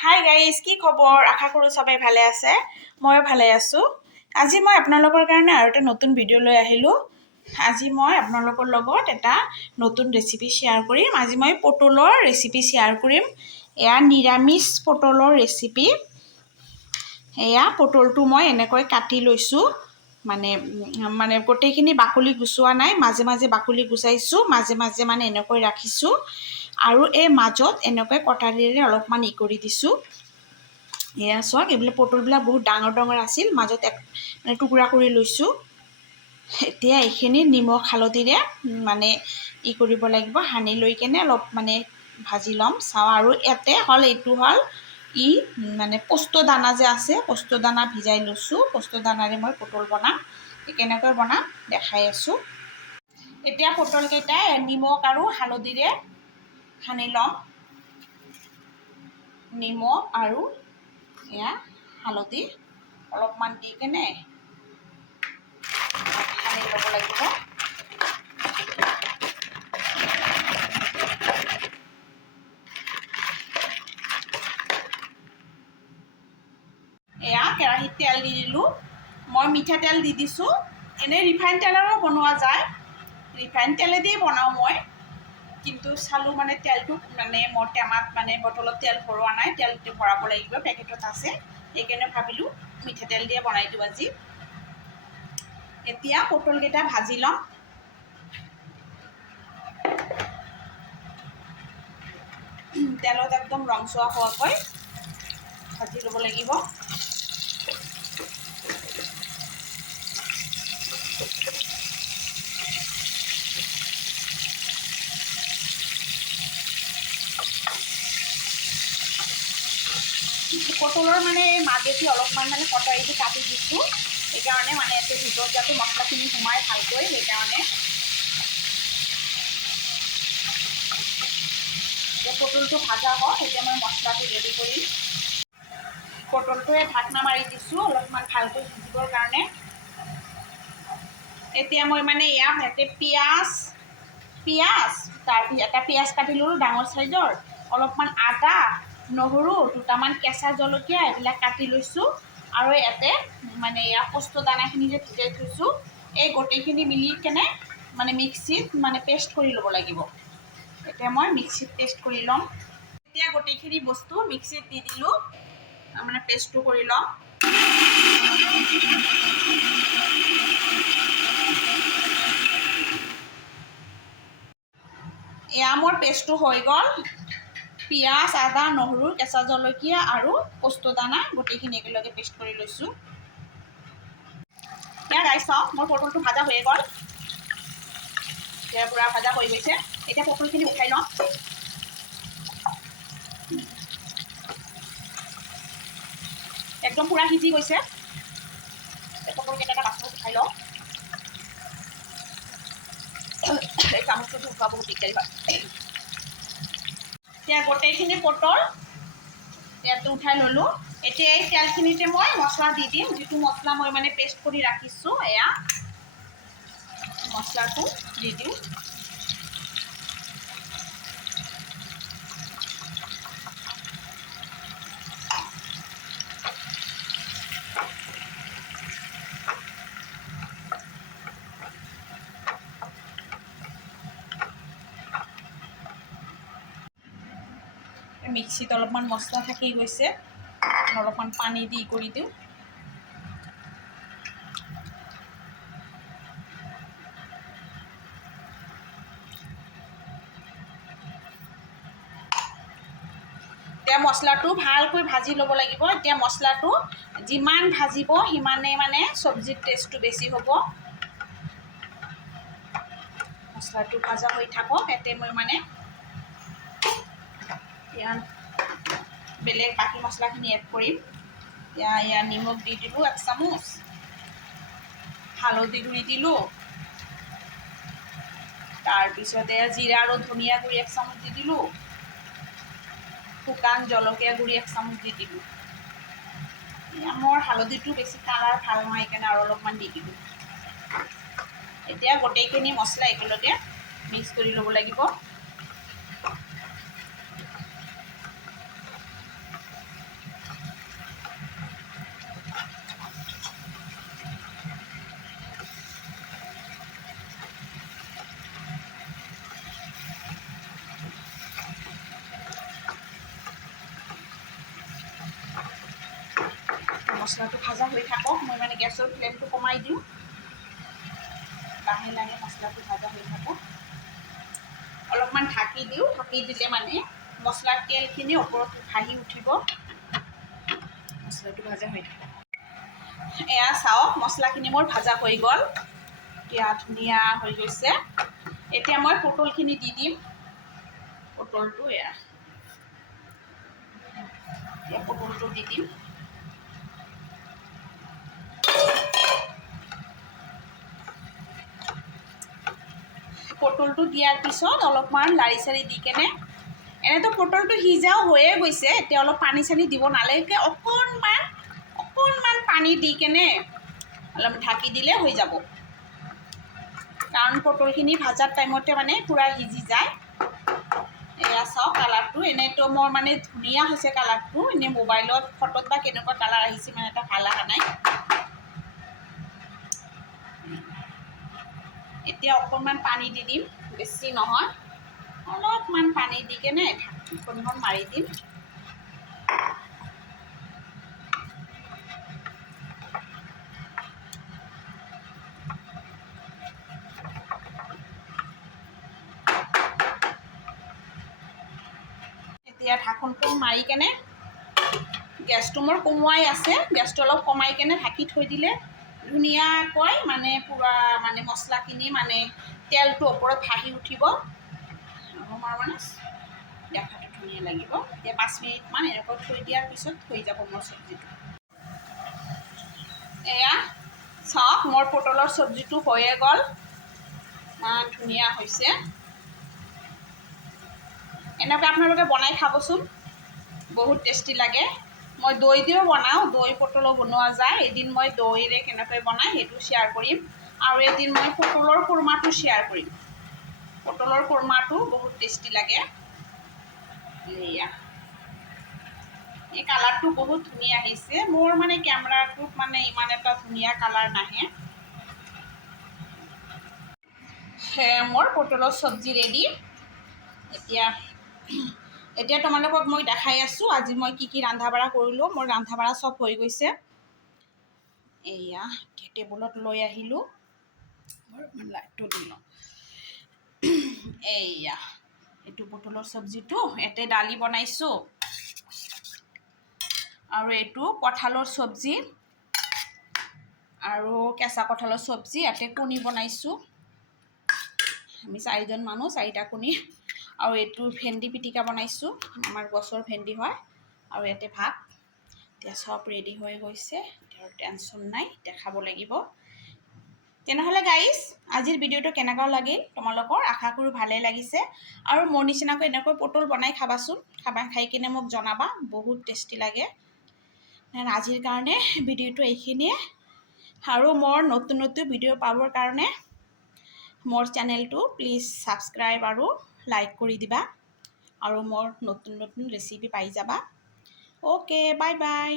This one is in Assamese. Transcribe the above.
হাই গাইজ, কি খবৰ? আশা কৰোঁ সবাই ভালে আছে। মই ভালে আছোঁ। আজি মই আপোনালোকৰ কাৰণে আৰু এটা নতুন ভিডিঅ' লৈ আহিলোঁ। আজি মই আপোনালোকৰ লগত এটা নতুন ৰেচিপি শ্বেয়াৰ কৰিম। আজি মই পটলৰ ৰেচিপি শ্বেয়াৰ কৰিম। এয়া নিৰামিষ পটলৰ ৰেচিপি। এয়া পটলটো মই এনেকৈ কাটি লৈছোঁ। মানে গোটেইখিনি বাকলি গুচোৱা নাই, মাজে মাজে বাকলি গুচাইছোঁ, মাজে মাজে মানে এনেকৈ ৰাখিছোঁ। আৰু এই মাজত এনেকৈ কটাৰীৰে অলপমান কৰি দিছোঁ। এয়া চাওক, এইবিলাক পটলবিলাক বহুত ডাঙৰ ডাঙৰ আছিল, মাজত মানে টুকুৰা কৰি লৈছোঁ। এতিয়া এইখিনি নিমখ হালধিৰে মানে কৰিব লাগিব, সানি লৈ কেনে অলপ মানে ভাজি ল'ম। চাওঁ আৰু এইটো হ'ল মানে পোস্ত দানা যে আছে, পোস্ত দানা ভিজাই লৈছোঁ। পোস্ত দানাৰে মই পটল বনাম। কেনেকৈ বনাম দেখাই আছোঁ। এতিয়া পটলকেইটা নিমখ আৰু হালধিৰে সানি ল'ম। নিমখ আৰু এয়া হালধি অলপমান দি কেনে সানি ল'ব লাগিব। এয়া কেৰাহীত তেল দি দিলোঁ। মই মিঠাতেল দি দিছোঁ। এনেই ৰিফাইন তেলৰো বনোৱা যায়, ৰিফাইন তেলেদি বনাওঁ মই। কিন্তু চালোঁ মানে তেলটো মানে মোৰ টেমাত মানে বটলত তেল ভৰোৱা নাই, তেলটো ভৰাব লাগিব, পেকেটত আছে। সেইকাৰণে ভাবিলোঁ মিঠাতেল দিয়ে বনাই দিওঁ আজি। এতিয়া পটলকেইটা ভাজি ল'ম। তেলত একদম ৰংচোৱা হোৱাকৈ ভাজি ল'ব লাগিব। পটলৰ মানে মাজেদি অলপমান মানে কটাৰীটো কাটি দিছোঁ। সেইকাৰণে মানে ইয়াতে ভিতৰত যাতে মছলাখিনি সোমাই ভালকৈ, সেইকাৰণে এতিয়া পটলটো ভাজা হওক, এতিয়া মই মছলাটো ৰেডি কৰিম। পটলটোৱে ঢাকনা মাৰি দিছোঁ অলপমান ভালকৈ সিজিবৰ কাৰণে। এতিয়া মই মানে ইয়াতে পিঁয়াজ তাৰপিছত এটা পিঁয়াজ কাটি ল'লোঁ ডাঙৰ চাইজৰ, অলপমান আদা, নহৰু, দুটামান কেঁচা জলকীয়া এইবিলাক কাটি লৈছোঁ। আৰু ইয়াতে মানে পোস্ত দানাখিনি যে ভিজাই থৈছোঁ, এই গোটেইখিনি মিলি কেনে মানে মিক্সিত মানে পেষ্ট কৰি ল'ব লাগিব। এতিয়া মই মিক্সিত পেষ্ট কৰি ল'ম। এতিয়া গোটেইখিনি বস্তু মিক্সিত দি দিলোঁ, মানে পেষ্টটো কৰি ল'ম। এয়া মোৰ পেষ্টটো হৈ গ'ল। পিঁয়াজ, আদা, নহৰু, কেঁচা জলকীয়া আৰু পোস্ত দানা গোটেইখিনি একেলগে পেষ্ট কৰি লৈছোঁ। এতিয়া গাইছ চাওক, মোৰ পটলটো ভাজা হৈয়ে গ'ল। এতিয়া পূৰা ভাজা হৈ গৈছে। এতিয়া পটলখিনি উঠাই লওঁ। একদম পূৰা সিজি গৈছে। পটলকেইটা এটা বাচনত উঠাই লওঁ। এই চামুচটো উঠোৱা বহুত দিগদাৰী হয়। এতিয়া গোটেইখিনি পটল ইয়াতে উঠাই ল'লোঁ। এতিয়া এই তেলখিনিতে মই মছলা দি দিম, যিটো মছলা মই মানে পেষ্ট কৰি ৰাখিছোঁ। এয়া মছলাটো দি দিওঁ। মিক্সিত অলপমান মছলা থাকি গৈছে, অলপমান পানী দি কৰি দিওঁ। এতিয়া মছলাটো ভালকৈ ভাজি ল'ব লাগিব। এতিয়া মছলাটো যিমান ভাজিব সিমানেই মানে চব্জিৰ টেষ্টটো বেছি হ'ব। মছলাটো ভাজা হৈ থাকক। ইয়াতে মই মানে বেলেগ বাকী মছলাখিনি এড কৰিম। এতিয়া নিমখ দি দিলোঁ 1 চামুচ, হালধি গুড়ি দিলোঁ, তাৰপিছতে জিৰা আৰু ধনিয়া গুড়ি 1 চামুচ দি দিলোঁ, শুকান জলকীয়া গুড়ি 1 চামুচ দি দিলোঁ। মোৰ হালধিটো বেছি কালাৰ ভাল নহয়, সেইকাৰণে আৰু অলপমান দি দিলোঁ। এতিয়া গোটেইখিনি মছলা একেলগে মিক্স কৰি ল'ব লাগিব। মছলাটো ভাজা হৈ থাকক মই মানে গেছৰ ফ্লেমটো কমাই দিওঁ লাহে লাহে মছলাটো ভাজা হৈ থাকক অলপমান ঢাকি দিওঁ ঢাকি দিলে মানে মছলাৰ তেলখিনি ওপৰত ভাহি উঠিব মছলাটো ভাজা হৈ থাকক এয়া চাওক মছলাখিনি মোৰ ভাজা হৈ গ'ল এতিয়া ধুনীয়া হৈ গৈছে এতিয়া মই পটলখিনি দি দিম পটলটো এয়া পটলটো দি দিম পটলটো দিয়াৰ পিছত অলপমান লাৰি চাৰি দি কেনে এনেতো পটলটো সিজাও হৈয়ে গৈছে এতিয়া অলপ পানী চানী দিব নালাগে অকণমান পানী দি কেনে অলপ ঢাকি দিলে হৈ যাব কাৰণ পটলখিনি ভাজাৰ টাইমতে মানে পূৰা সিজি যায় এয়া চাওক কালাৰটো এনেইতো মোৰ মানে ধুনীয়া হৈছে কালাৰটো এনেই মোবাইলত ফটোত বা কেনেকুৱা কালাৰ আহিছে মানে এটা ভাল অহা নাই এতিয়া অকণমান পানী দি দিম বেছি নহয় অলপমান পানী দি কেনে ঢাকনিখন মাৰি দিম এতিয়া ঢাকনটো মাৰি কেনে গেছটো মোৰ কমোৱাই আছে গেছটো অলপ কমাই কেনে ঢাকি থৈ দিলে ধুনীয়াকৈ মানে পূৰা মানে মছলাখিনি মানে তেলটো ওপৰত ভাহি উঠিব আমাৰ মানে দেখাটো ধুনীয়া লাগিব এতিয়া 5 মিনিটমান এনেকৈ থৈ দিয়াৰ পিছত হৈ যাব মোৰ চব্জিটো এয়া চাওক মোৰ পটলৰ চব্জিটো হৈয়ে গ'ল ইমান ধুনীয়া হৈছে এনেকৈ আপোনালোকে বনাই খাবচোন বহুত টেষ্টি লাগে মই দৈ দিও বনাওঁ দৈ পটলো বনোৱা যায় এদিন মই দৈৰে কেনেকৈ বনাই সেইটো শ্বেয়াৰ কৰিম আৰু এদিন মই পটলৰ খুৰমাটো শ্বেয়াৰ কৰিম পটলৰ খুৰমাটো বহুত টেষ্টি লাগে এয়া এই কালাৰটো বহুত ধুনীয়া আহিছে মোৰ মানে কেমেৰাটোত মানে ইমান এটা ধুনীয়া কালাৰ নাহে মোৰ পটলৰ চব্জি ৰেডি এতিয়া তোমালোকক মই দেখাই আছোঁ আজি মই কি ৰন্ধা বঢ়া কৰিলোঁ মোৰ ৰন্ধা বঢ়া চব হৈ গৈছে এয়া টেবুলত লৈ আহিলোঁ লাইটটো দিলোঁ এয়া এইটো পটলৰ চব্জিটো ইয়াতে দালি বনাইছোঁ আৰু এইটো কঁঠালৰ চব্জি আৰু কেঁচা কঁঠালৰ চব্জি ইয়াতে কণী বনাইছোঁ আমি 4জন মানুহ 4টা কণী আৰু এইটো ভেন্দি পিটিকা বনাইছোঁ আমাৰ গছৰ ভেন্দি হয় আৰু ইয়াতে ভাত এতিয়া চব ৰেডি হৈ গৈছে এতিয়া টেনশ্যন নাই দেখাব লাগিব তেনেহ'লে গাইজ আজিৰ ভিডিঅ'টো কেনেকুৱা লাগিল তোমালোকৰ আশা কৰোঁ ভালেই লাগিছে আৰু মোৰ নিচিনাকৈ এনেকৈ পটল বনাই খাবাচোন খাই কিনে মোক জনাবা বহুত টেষ্টি লাগে আজিৰ কাৰণে ভিডিঅ'টো এইখিনিয়ে আৰু মোৰ নতুন ভিডিঅ' পাবৰ কাৰণে মোৰ চেনেলটো প্লিজ ছাবস্ক্ৰাইব আৰু লাইক কৰি দিবা আৰু মোৰ নতুন ৰেচিপি পাই যাবা অ'কে বাই বাই